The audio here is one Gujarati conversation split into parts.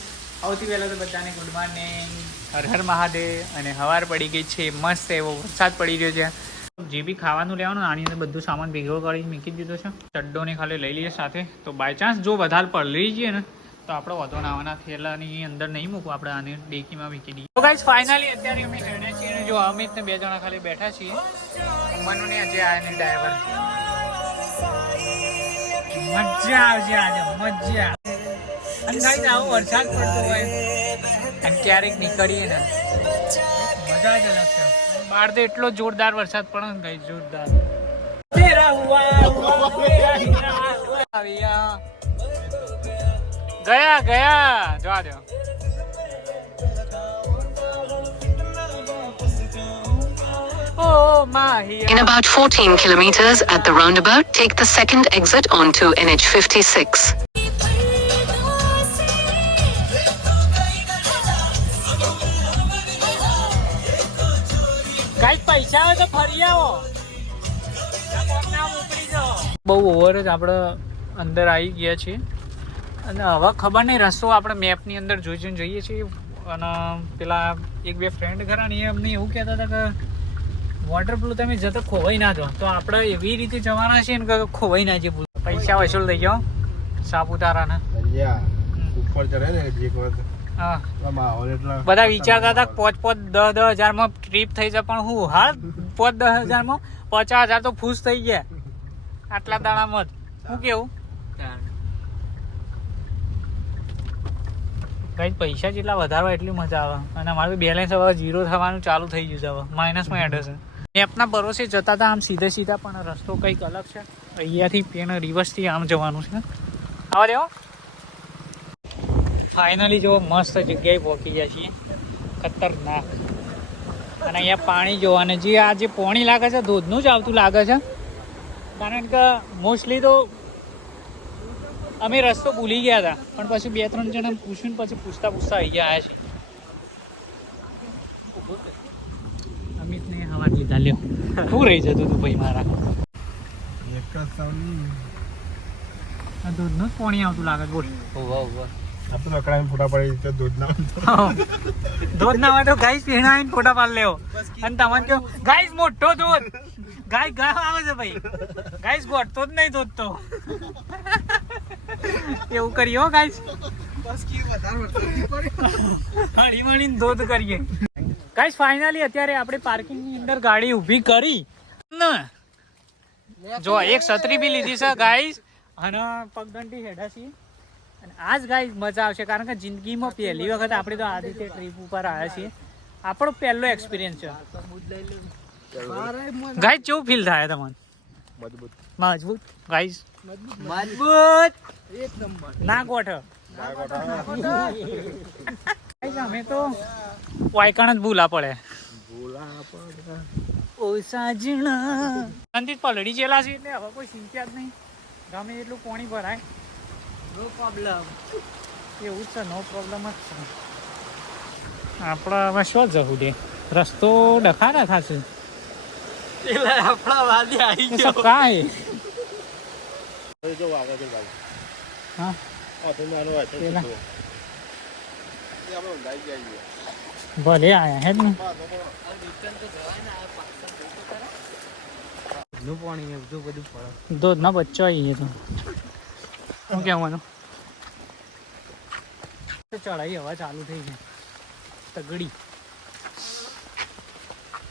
સૌથી પહેલાં તો બધાને ગુડ મોર્નિંગ હર હર મહાદેવ અને હવાર પડી ગઈ છે, મસ્ત એવો વરસાદ પડી રહ્યો છે. જે બી ખાવાનું લેવાનું, આની અંદર બધું સામાન ભેગો કરી મૂકી દીધો છે. ચડ્ડોને ખાલી લઈ લઈએ સાથે. તો બાય ચાન્સ જો વધારે પલળી જઈએ ને, તો આપણે વધો નાવાના થેલાની અંદર નહીં મૂકવું, આપણે આને ડેકીમાં મૂકી દઈએ. તો ગાઈસ ફાઇનલી અત્યારે અમે હેણે છીએ જો અમિત બે જણા ખાલી બેઠા છીએ. મનુ ને આજે આને ડ્રાઈવર મજા આવશે આજે, મજા. અને ગાઈસ આવો વરસાદ પડતો હોય અને ક્યારેક નીકળીએ ને મજા જ અલગ છે બહાર તો એટલો જોરદાર વરસાદ પડે ને ગાઈસ જોરદાર તેરા હુઆ હુઆ તેરા હીરા હુઆ. આવ્યા. ગયા ગયા જવા દો ઓ માહિયા In about 14 kilometers at the roundabout, take the second exit onto NH56. પૈસા આવે તો ફરી આવો. બહુ ઓવર જ આપણે અંદર આવી ગયા છીએ. અને હવે ખબર નહીં રસ્તો આપણે મેપની અંદર જોઈ જોઈને જઈએ છીએ. અને પેલા એક બે ફ્રેન્ડ ખરા ને એ અમને એવું કહેતા હતા કે વોટરપ્રૂફ તમે જતો ખોવાઈ ના જો તો આપણે એવી રીતે જવાના છે ને કે ખોવાઈ ના જઈએ. પૈસા વસૂલ થઈ જાઓ સાપુતારાના. ઉપર ચડે ને એક એટલા બધા વિચારતા હતા પોચ પોચ દસ દસ હજારમાં ટ્રીપ થઈ જાય પણ હું હાલ પોચ દસ હજારમાં પચાસ હજાર તો ખુશ થઈ ગયા. આટલા દાડામાં જ. શું કેવું? કઈ પૈસા જેટલા વધારવા એટલી મજા આવે. અને અમારું બેલેન્સ હવે ઝીરો થવાનું ચાલુ થઈ ગયું છે હવે. માઇનસમાં એડ હશે. મેપના ભરોસે જતા હતા આમ સીધે સીધા પણ રસ્તો કંઈક અલગ છે. અહીંયાથી પેન રિવર્સથી આમ જવાનું છે. આવા દેવો ફાઇનલી જો મસ્ત જગ્યાએ પહોંચી જાય છીએ. ખતરનાક. અને અહીંયા પાણી જો અને જે આ જે પોણી લાગે છે ધોધનું જ આવતું લાગે છે. કારણ કે મોસ્ટલી તો અમે રસ્તો ભૂલી ગયા હતા. પણ પછી બે ત્રણ જણા પૂછ્યું ને પછી પૂછતા પૂછતા અહીંયા આવ્યા છે. અમિતને હવા લીધા લ્યો. શું રહી જતું તું ભાઈ મારા. એક જ આ ધોધનું જ પોણી આવતું લાગે છે બોલ આ તો રકડાઈને ફોટા પડી તો દૂધ ના ધોધ ના હોય તો ગાઈસ પીણા ફોટા પાડ લેવો. અને તમને કહો ગાઈસ મોટો ધોધ ગાય ગાય આવે છે ભાઈ. ગાઈસ ગોઠતો જ નહીં ધોધ તો. એવું કરીએ હો ગાઈસ. હળી મળીને ધોધ કરીએ. ગાઈસ ફાઇનલી અત્યારે આપણે પાર્કિંગની અંદર ગાડી ઊભી કરી. ને જો એક છત્રી બી લીધી છે ગાઈસ. અને પગદંડી હેડા છીએ. અને આજ ગાય મજા આવશે કારણ કે જિંદગીમાં પહેલી વખત આપણે તો આ રીતે ટ્રીપ ઉપર આવ્યા છીએ. આપણો પહેલો એક્સપિરિયન્સ છે. ગાઈસ કેવું ફીલ થાય તમને? મજબૂત. મજબૂત? ગાઈસ? મજબૂત. ના ગોઠ. ગાઈસ અમે તો વાયકણ જ ભૂલા પડે. ઓ સાજણા. અંતિત પલડી જેલા છે એટલે હવે કોઈ ચિંતા જ નહીં. ગમે એટલું પાણી ભરાય. નો પ્રોબ્લેમ એવું જ છે નો પ્રોબ્લેમ જ છે. આપણે હવે શું જવું દે રસ્તો ડખા ના થશે આપણા વાદી આવી એ સબ કાંઈ? જો આગળ જો ભાઈ. હા? ગયા. ભલે આયા હે ને. નું પાણી બધું બધું પડે. દૂધના બચ્ચો આવી તો. શું કહેવાનું ચડાઈ હવા ચાલુ થઈ છે. તગડી.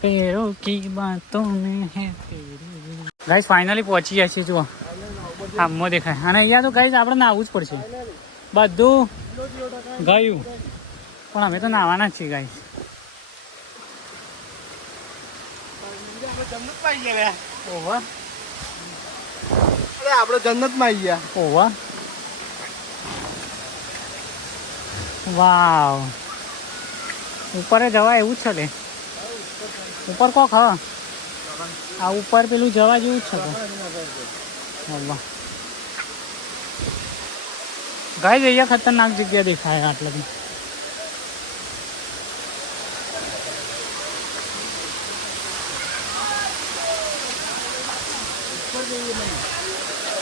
પેરો કી બાતો મેં હે તેરી. ગાઈસ ફાઇનલી પહોંચી ગયા છીએ જુઓ. આમો દેખાય. અને અહીંયા તો ગાઈસ આપણે નાવું જ પડશે. બધું ગયું. પણ અમે તો નાવાના જ છીએ ગાઈસ ઓવા આપણે જન્નતમાં આવી ગયા. ઓવા. વાવ. ઉપર જવા એવું જ છે લે ઉપર કોક, હ. આ ઉપર પેલું જવા જેવું જ છે તો ગાય જઈએ ખતરનાક જગ્યા દેખાય આટલા બી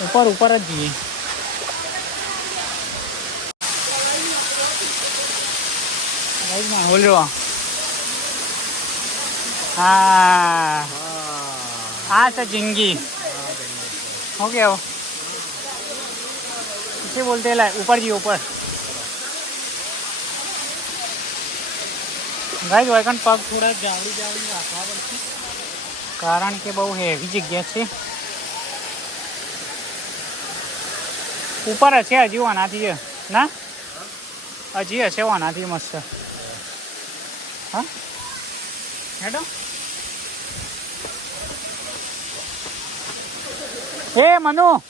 ઉપર ઉપર જ જઈએ. માહોલ જો હા. હા તો જિંદગી. હું કેવો? શું બોલતે ઉપર જઈએ, ઉપર. ભાઈ વાયકન પગ થોડા જાવડી જાવડી રાખવા પડશે. કારણ કે બહુ હેવી જગ્યા છે. ઉપર હશે હજી વાનાથી છે. ના? હજી હશે વાનાથી મસ્ત. હા? હેડો. એ મનુ!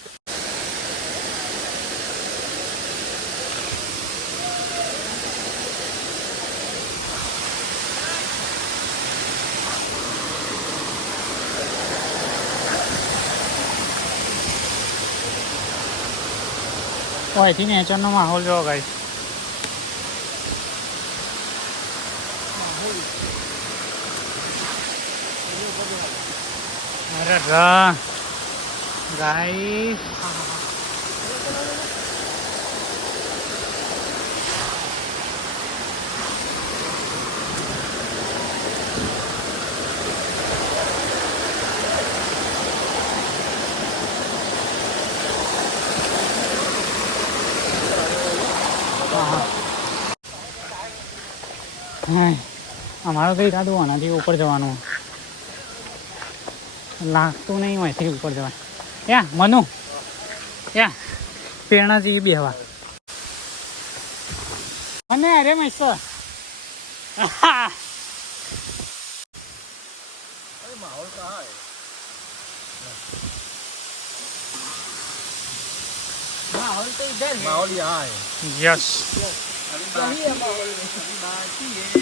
ઓયથી નેચરનો માહોલ જોવો ગાઈસ અરે ગાઈસ હાય, અમારો તો ઈરાદો આનાથી ઉપર જવાનું લાગતું નહીં હોયથી ઉપર જવાય યા મનુ યા પ્રેરણા જેવી બેહવા મને અરે મસ્ત माहौल कहाँ है माहौल तो इधर है माहौल यहाँ है યસ यही है माहौल में अभी बाकी है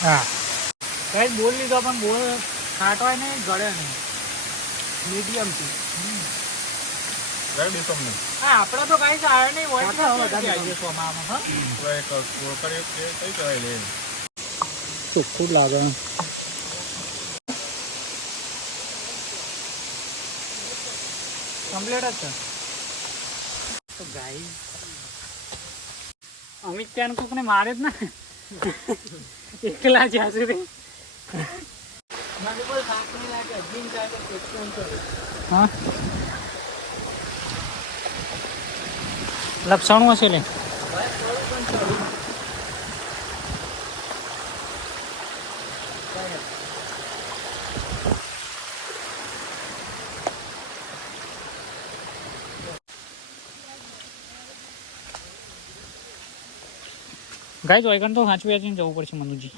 હા. કઈ બોલ લીધો પણ બોલ ખાટવાય નહીં ગળે નહીં. મીડિયમથી ગળી તમને. હા આપણે તો કાંઈ આવ્યો નહીં હોય કઈ કહેવાય લે સુખું જ તો ગાઈ અમિત ત્યાં કોકને મારે જ ના. એકલા જ્યાં સુધી લપસણું હશે લે. ગાય તો એકણ તો સાચવી જવું પડશે મનુજી.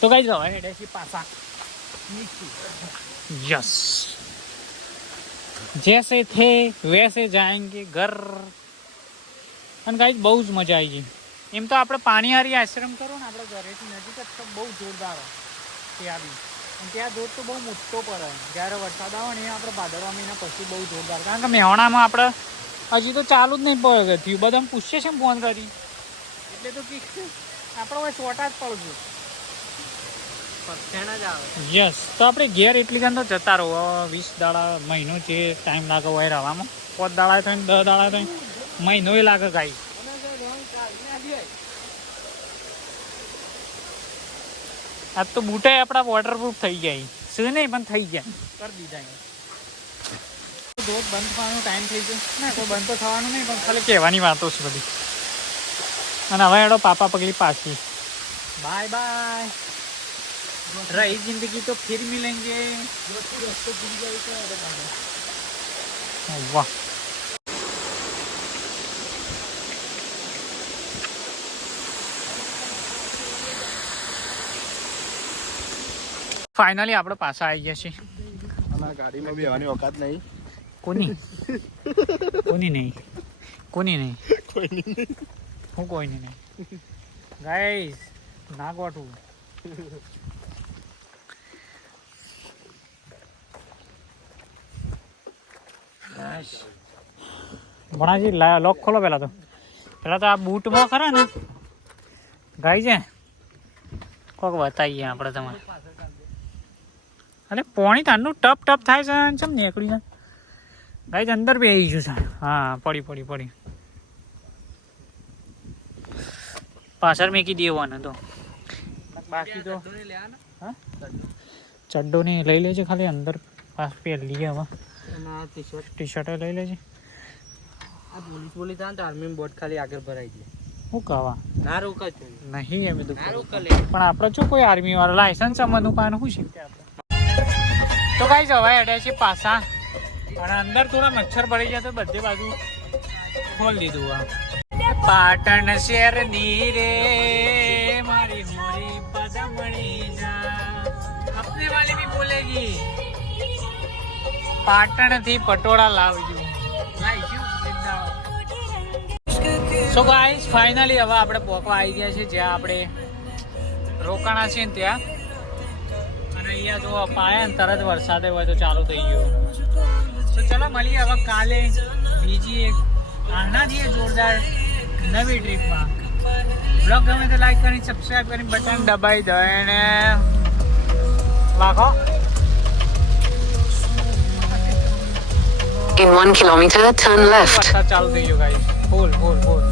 તો ગાઈ જવા હેડે છે પાસા. યસ જૈસે થે, વૈસે જાયેંગે ઘર. અને ગાય બહુ જ મજા આવી ગઈ. એમ તો આપણે પાણીહારી આશ્રમ કરો ને, આપણે ઘરેથી નજીક જ તો બહુ જોરદાર હતી આવી ત્યાં ધોધ તો બહુ મોટો પડે. જ્યારે વરસાદ આવે ને એ આપણે ભાદરવા મહિના પછી બહુ જોરદાર. કારણ કે મેહોણામાં આપણે હજી તો ચાલુ જ નહીં પડે થયું. બધા પૂછશે છે ફોન કરી એટલે તો કે આપણે હવે ચોટા જ પડશું. જ આવે. યસ તો આપણે ઘેર એટલી ગાન તો જતા રહો. વીસ દાડા મહિનો જે ટાઈમ લાગે હોય રહેવામાં. પાંચ દાડા થાય દસ દાડા થાય મહિનો લાગે ગાઈ આ તો બૂટે આપણા વોટરપ્રૂફ થઈ જાય શું નહીં પણ થઈ જાય કરી દીધા ધોધ બંધ થવાનો ટાઈમ થઈ ગયો. ના કોઈ બંધ તો થવાનું નહીં પણ ખાલી કહેવાની વાતો છે બધી. અને હવે એડો પાપા પગલી પાછી. બાય બાય રહી જિંદગી તો ફિર મિલેંગે. વાહ. ફાઇનલી આપણે પાછા આવી ગયા છીએ. અને ગાડીમાં બેવાની ઓકાત નહીં. કોની? કોની નહીં? કોની નહીં? કોઈ નહીં. હું કોઈની નહીં? ગાઈસ ના ગોઠવું ભણાજી લોક ખોલો પેલા તો. પેલા તો આ બૂટમાં ખરા ને? ગાઈ છે કોક બતાવીએ આપણે તમારે અરે પોણી તારનું ટપ ટપ થાય છે ચમ નીકળી જાય. ગાઈઝ અંદર બી આવી ગયું છે. હા પડી પડી પડી. પાછળ મેકી દેવાનો તો. બાકી તો હા? ચડ્ડો. ને લઈ લેજે ખાલી અંદર. પાસ પહેરી હવે. અને ટી-શર્ટ. ટી શર્ટ લઈ લેજે. આ પોલીસ બોલી આવે તો આર્મી બોટ ખાલી આગળ ભરાઈ જાય. શું કહેવા? ના રોકા નહીં એમ તો ના રોકા લે. પણ આપણે જો કોઈ આર્મી વાળા લાયસન્સ અમારું પાન શું છે? તો કઈ જવાય, અડે છે પાછા અને અંદર થોડા મચ્છર પડી જાય તો બધી બાજુ ખોલ દીધું આ. પાટણ શહેરની રે, મારી હોરી પદમણી જા. અપને વાલી ભી બોલેગી. પાટણથી પટોળા લાવજો. સો ગાઈસ ફાઇનલી હવે આપણે પોકવા આવી ગયા છે જ્યાં આપણે રોકાણા છે ને ત્યાં. અહીંયા જો પાયા ને તરત વરસાદે હોય તો ચાલુ થઈ ગયો. તો ચલો મળીએ હવે કાલે બીજી એક આના જઈએ જોરદાર નવી ટ્રીપમાં. બ્લોગ ગમે તો લાઈક કરી સબસ્ક્રાઈબ કરી બટન દબાઈ દો અને વાખો In one kilometer, turn left. ચાલુ થઈ ગયું ગાઈસ ફૂલ ફૂલ ફૂલ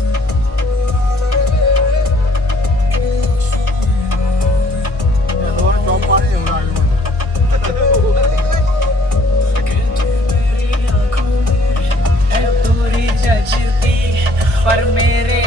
पर मेरे